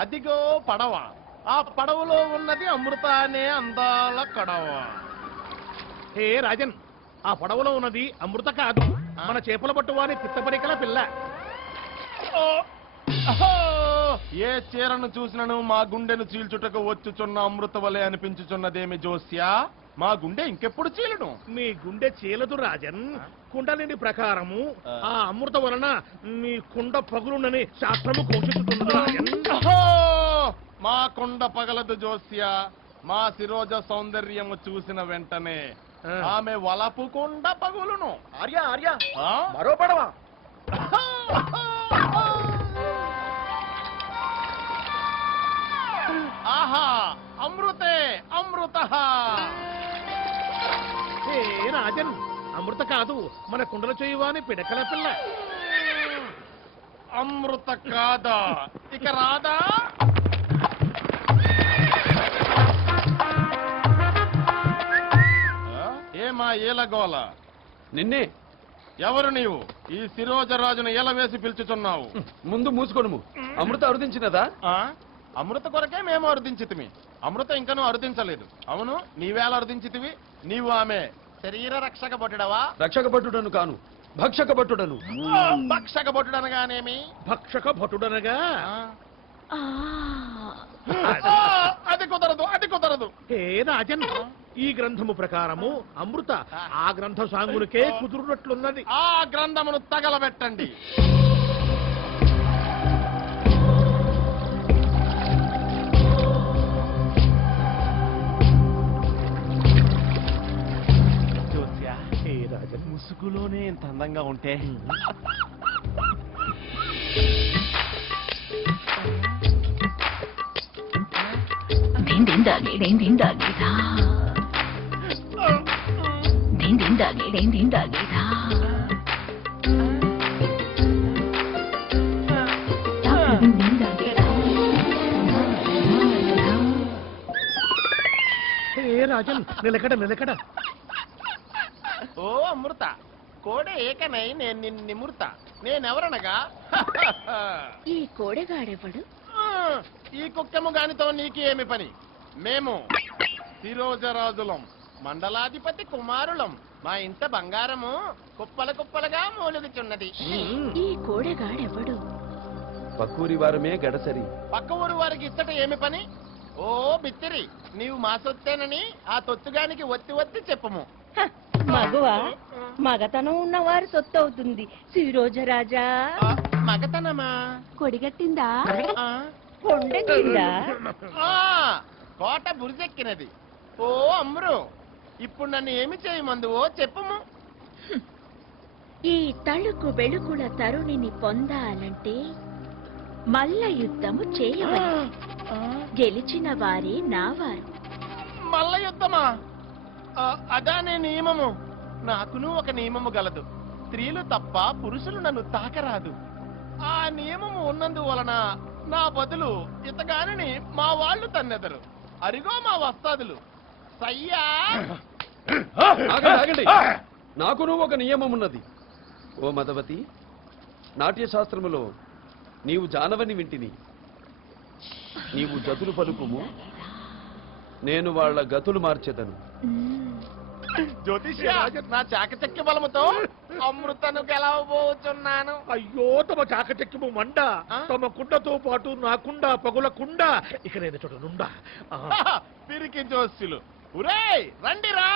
అదిగో పడవ. ఆ పడవలో ఉన్నది అమృత అనే అందాల కడవ. హే రాజన్, ఆ పడవలో ఉన్నది అమృత కాదు, మన చేపల పట్టు వారి పిత్తపరికల పిల్ల. ఓ! అహో! ఏ చీరను చూసినను మా గుండెను చీల్చుటకు వచ్చుచున్న అమృత వలె అనిపించుచున్నదేమి జోస్యా? మా గుండె ఇంకెప్పుడు చీలును? మీ గుండె చీలదు రాజన్. కుండలిని ప్రకారము ఆ అమృత వలన మీ కుండ పగులునని శాస్త్రము ఘోషిస్తున్నది రాజన్. అహో! మా కొండ పగలదు జోస్యా. మా శిరోజ సౌందర్యము చూసిన వెంటనే ఆమె వలపు కొండ పగులును. ఆర్య ఆర్య ఆ? మరో పడవ. ఆహా! అమృతే అమృత. హే రాజన్, అమృత కాదు, మన కుండల చేయువాని పిడకల పిల్ల. అమృత కాదా? ఇక రాదా? ఏమా ఏలగోల? నిన్నే. ఎవరు నీవు? ఈ శిరోజరాజును ఏలవేసి పిలుచుచున్నావు. ముందు మూసుకోనుము. అమృత అరుదించినదా? ఆ? అమృత కొరకే మేము అరుదించితిమి. అమృత ఇంకనూ అరుదించలేదు. అవును, నీవేళ అరుదించితివి? నీవు ఆమె శరీర రక్షక భటుడవా? రక్షక భటుడను కాను, భక్షక భటుడను. భక్షక భటుడనగానేమి? భక్షక భటుడనగా అది కుదరదు, అది కుదరదు. హే రాజన్, ఈ గ్రంథము ప్రకారము అమృత ఆ గ్రంథ సాంగునికే కుదురునట్లున్నది. ఆ గ్రంథమును తగలబెట్టండి. జ్యోత్స్యా, హే రాజన్, ముసుగులోనే ఇంత అందంగా ఉంటే Din din dagi din din dagi da. Din din dagi din din dagi da. Din din dagi da. హే రాజన్, నిలకడ నిలకడ. ఓ అమృత, కోడె ఏకనై నేను నిన్నిమృత. నేనెవరనగా ఈ కోడెగాడెవడు? ఈ కుక్కము గానితో నీకు ఏమి పని? మేము శిరోజరాజులం, మండలాధిపతి కుమారులం. మా ఇంట బంగారము కుప్పల కుప్పలుగా మూలుగుచున్నది. ఈ కోడెగాడెవడు? పక్కూరి వారమే గడసరి. పక్క ఊరు వారికి ఇచ్చట ఏమి పని? ఓ బిత్తిరి, నీవు మా సొత్తేనని ఆ తొత్తుగానికి ఒత్తి ఒత్తి చెప్పము. మగవా మగతనం ఉన్నవారు సొత్తు అవుతుంది. శిరోజరాజా మగతనమా? కొడిగట్టిందా? ఆ? కొండెక్కిందా? ఆ, కోట బురిజెక్కినది. ఓ అమ్రు, ఇప్పుడు నన్ను ఏమి చేయమందువో చెప్పుము. ఈ తళుకు వెలుకుల తరుణిని పొందాలంటే మల్ల యుద్ధము చేయవాలి. గెలిచిన వారే నావారు. మల్ల యుద్ధమా? అదానే నియమము. నాకును ఒక నియమము గలదు. స్త్రీలు తప్ప పురుషులు నన్ను తాకరాదు. ఆ నియమము ఉన్నందువలన నా బదులు ఇతగాని మా వాళ్ళు తన్నెదరు. అరిగో మా వస్తాదులు. సయ్యా! ఆగండి, ఆగండి. నాకును ఒక నియమం ఉన్నది. ఓ మదవతి, నాట్యశాస్త్రములో నీవు జానవని వింటిని. నీవు జతులు పలుకుము, నేను వాళ్ళ గతులు మార్చెదను. జ్యోతిష్య, నా చాకచక్య బలముతో అమృతను గెలవబోతున్నాను. అయ్యో, తమ చాకచక్యము మండ. తమ కుండతో పాటు నా కుండ పగులకుండా ఇక నేను చూడనుండా. పిరికి జోస్యులు, ఉరేయ్ రండిరా.